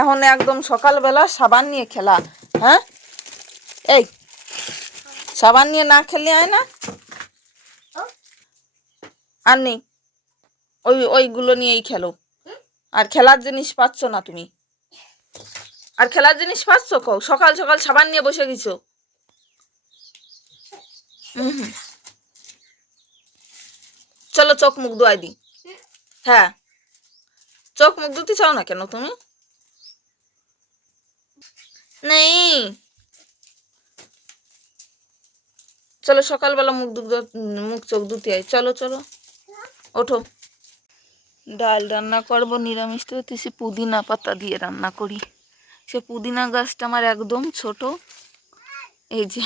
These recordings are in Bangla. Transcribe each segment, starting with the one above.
এখন একদম সকালবেলা সাবান নিয়ে খেলা। হ্যাঁ, এই সাবান নিয়ে না খেলে হয় না। আর নেই, ওইগুলো নিয়েই খেলো। আর খেলার জিনিস পাচ্ছ না তুমি? আর খেলার জিনিস পাচ্ছ কও? সকাল সকাল সাবান নিয়ে বসে গেছো। চলো চোখ মুখ ধোয়াই দিই। হ্যাঁ, চোখ মুখ ধুতে চাও না কেন তুমি? নেই, চলো সকালবেলা মুখ চোখ ধুতে আই। চলো চলো ওঠো। ডাল রান্না করবো, নিরামিষ তো সে পুদিনা পাতা দিয়ে রান্না করি। সে পুদিনা গাছটা আমার একদম ছোট, এই যে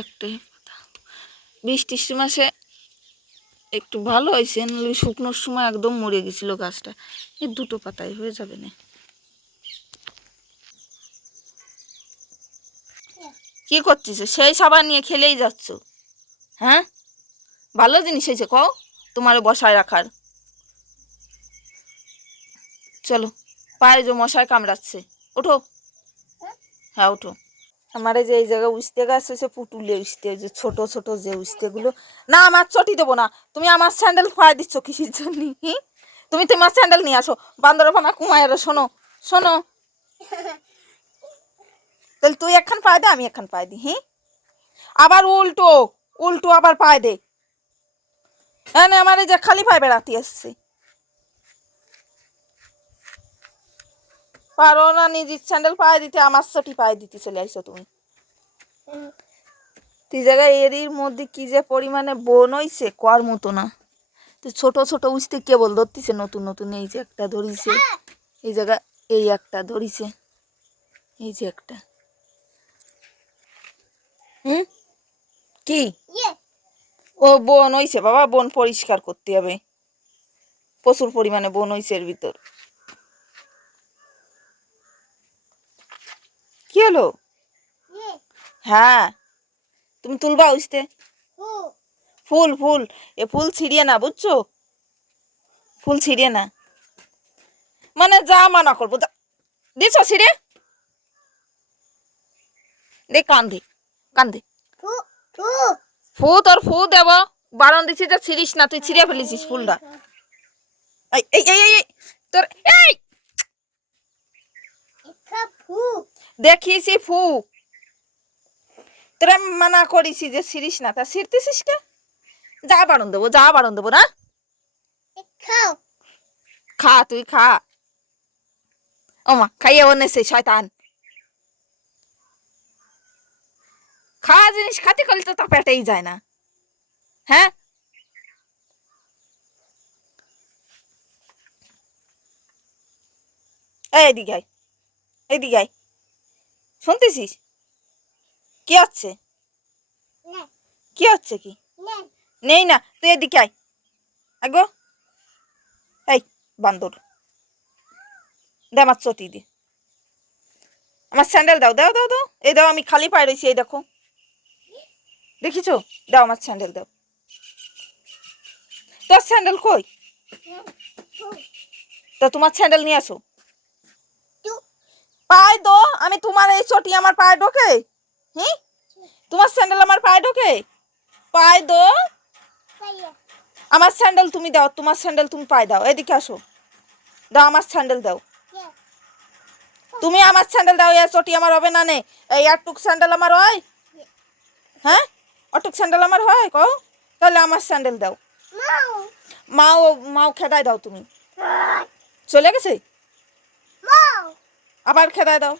একটাই পাতা। বৃষ্টির মাসে একটু ভালো হয়েছে, নাহলে শুকনোর সময় একদম মরে গেছিল গাছটা। এই দুটো পাতায় হয়ে যাবে না। কি করছিস? সেই সাবান নিয়ে খেলেই যাচ্ছ। হ্যাঁ, ভালো জিনিস হয়েছে কও তোমার বসায় রাখার। চলো, পায়ে যে মশায় কামড়াচ্ছে, ওঠো। হ্যাঁ ওঠো। আমার এই যে এই জায়গায় উস্তে গাছ হয়েছে, পুটুলে উস্তে, যে ছোট ছোট যে উস্তেগুলো। না, আমার চটি দেবো না। তুমি আমার স্যান্ডেল ফাই দিচ্ছ কিসের জন্য? তুমি তোমার স্যান্ডেল নিয়ে আসো। বান্দরফানা কুমায়েরা, শোনো শোনো, তাহলে তুই একখান পায়ে দে, আমি একখান পায়ে দিই। আবার উল্টো উল্টো আবার পায়ে দে। হ্যাঁ, আমার এই যে খালি পায়ে বেড়াতে আসছে। পারো না নিজের স্যান্ডেল পায়ে দিতে, আমার চটি পায়ে দিতে চলে আইসো তুমি। তুই জায়গায় এরই মধ্যে কি যে পরিমাণে বন হইছে কর মতো না। তো ছোট ছোট উঠতে কেবল ধরতেছে নতুন নতুন। এই যে একটা ধরিছে, এই জায়গা এই একটা ধরিছে, এই যে একটা। কি ও বন হইছে বাবা, বন পরিষ্কার করতে হবে। প্রচুর পরিমাণে বন হইছে এর ভিতর। কি হলো? হ্যাঁ, তুমি তুলবা উঠতে। ফুল ফুল, এ ফুল ছিড়িয়ে না, বুঝছো? ফুল ছিড়িয়ে না মানে যা মানা করবো দিছ ছিড়ে দে। কান্দে কান্দে ফু, তোর ফু দেব। বারণ দিচ্ছি যে ছিড়িস না, তুই ছিড়ে ফেলেছিস ফুলটা। এই এই এই এই তোর এই দেখিয়েছি ফু, তোরা মানা করিছি যে ছিড়িস না, তা ছিড়তেছিস কে? যা বারণ দেবো, যা বারণ দেবো না। খা তুই খা। ওমা খাইয়ে নেছে শয়তান। খাওয়া জিনিস খাতে করলে তো তা পেটেই যায় না। হ্যাঁ, এইদিকে আয়, এইদিকে আয়। শুনতেছিস কি হচ্ছে? কি হচ্ছে? কি নেই না, তুই এদিকে আয়। আগো এই বান্দর, দে আমার চটি দি, আমার স্যান্ডেল দাও, দাও দাও দাও। এই দাও, আমি খালি পায়ে রয়েছি, এই দেখো দেখিছো? দাও আমার স্যান্ডেল দাও। তোর স্যান্ডেল কই? তো তোমার স্যান্ডেল নিয়ে আসো। পায়ে দো, আমি তোমার এই চটি আমার পায়ে ঢোকে? তোমার স্যান্ডেল আমার পায়ে ঢোকে? পায়ে দো, আমার স্যান্ডেল তুমি দাও, তোমার স্যান্ডেল তুমি পায়ে দাও। এদিকে আসো, দাও আমার স্যান্ডেল দাও। তুমি আমার স্যান্ডেল দাও, এ চটি আমার হবে না নে। এই আটটুক স্যান্ডেল আমার হয়? হ্যাঁ, অটুক স্যান্ডেল আমার হয় কও? তাহলে আমার স্যান্ডেল দাও। মাও মাও খেদায় দাও তুমি। চলে গেছে, আবার খেদায় দাও।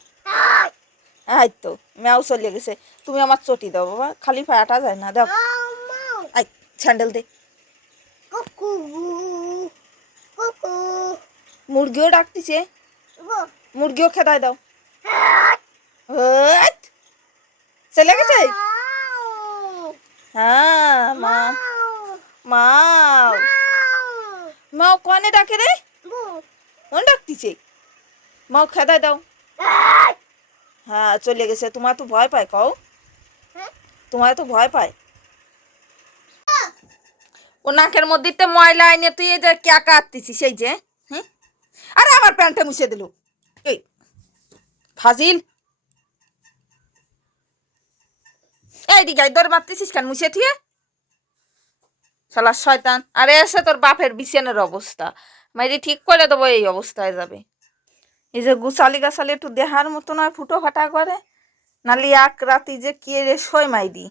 এই তো ম্যাও চলে গেছে। তুমি আমার চটি দাও বাবা, খালি পায়াটা যায় না, দাও। আই স্যান্ডেল দে। মুরগিও ডাকতেছে, মুরগিও খেদায় দাও। চলে গেছে। হ্যাঁ মা, মাও মাও কনে ডাকে রে? কোন ডাকতেছে? মাও খেদায় দাও। হ্যাঁ চলে গেছে। তোমার তো ভয় পায় কও, তোমার তো ভয় পায়। ও নাকের মধ্যে ময়লা এনে তুই এই যে ক্যা কাটতিছিস সেই যে, হ্যাঁ? আরে আমার প্যান্টটা মুছে দিল, এই ফাজিল। এইদিকে দৌড় মারতেছিস কেন মুছে থুয়ে? শালা শয়তান। আরে এসে তোর বাপের বিছানের অবস্থা মাইরি ঠিক করে দেবো, এই অবস্থায় যাবে। এই যে গুছালি গাছালি একটু দেহার মতো নয়, ফুটো ফাটা করে, নালি এক রাতি যে কে রে শোয় মাইরি।